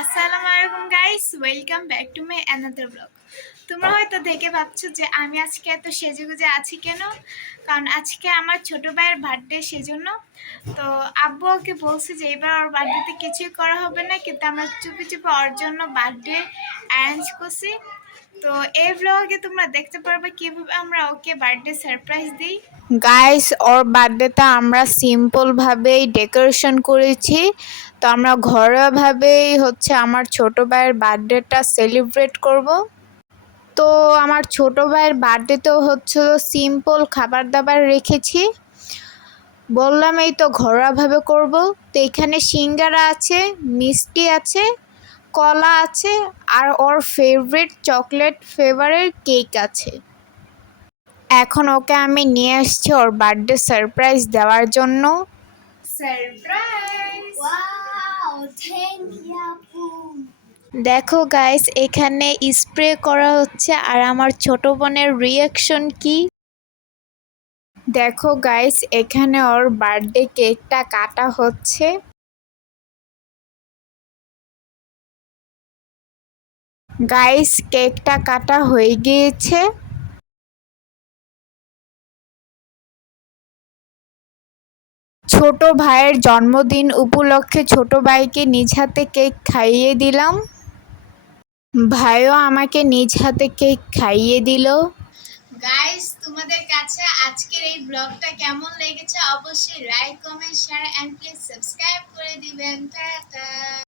আসসালামু আলাইকুম guys, welcome back to my another blog. তোমরা হয়তো দেখে ভাবছো যে আমি আজকে এত সেজেগুজে আছি কেন, কারণ আজকে আমার ছোট ভাইয়ের বার্থডে, সেজন্য। তো আব্বু ওকে বলছে যে এবার ওর বার্থডেতে কিছুই করা হবে না, কিন্তু আমরা চুপি চুপি ওর জন্য বার্থডে অ্যারেঞ্জ করছি। তো এই ব্লগে তোমরা দেখতে পারবে কিভাবে আমরা ওকে বার্থডে সারপ্রাইজ দিই। গাইস, ওর বার্থডেটা আমরা সিম্পলভাবেই ডেকোরেশন করেছি। তো আমরা ঘরোয়াভাবেই আমার ছোট ভাইয়ের বার্থডেটা সেলিব্রেট করব। তো আমার ছোট ভাইয়ের বার্থডেতেও সিম্পল খাবার দাবার রেখেছি। বললাম এই তো ঘরোয়াভাবে করব। তো এখানে সিঙ্গারা আছে, মিষ্টি আছে, কলা আছে, আর ওর ফেভারিট চকলেট ফ্লেভারের কেক আছে। এখন ওকে আমি নিয়ে আসছি ওর বার্থডে সারপ্রাইজ দেওয়ার জন্য। সারপ্রাইজ! ওয়াও, থ্যাংক ইউ আপু। দেখো গাইস, এখানে স্প্রে করা হচ্ছে আর আমার ছোট বোনের রিয়াকশন কি দেখো গাইস, এখানে ওর বার্থডে কেকটা কাটা হচ্ছে। গাইস, কেকটা কাটা হয়ে গিয়েছে। ছোট ভাইয়ের জন্মদিন উপলক্ষে ছোট ভাইকে নিজ হাতে কেক খাইয়ে দিলাম। ভাইও আমাকে নিজ হাতে কেক খাইয়ে দিল। গাইস, তোমাদের কাছে আজকের এই ব্লগটা কেমন লেগেছে অবশ্যই like, comment, share and please subscribe করে দিবেন। টাটা।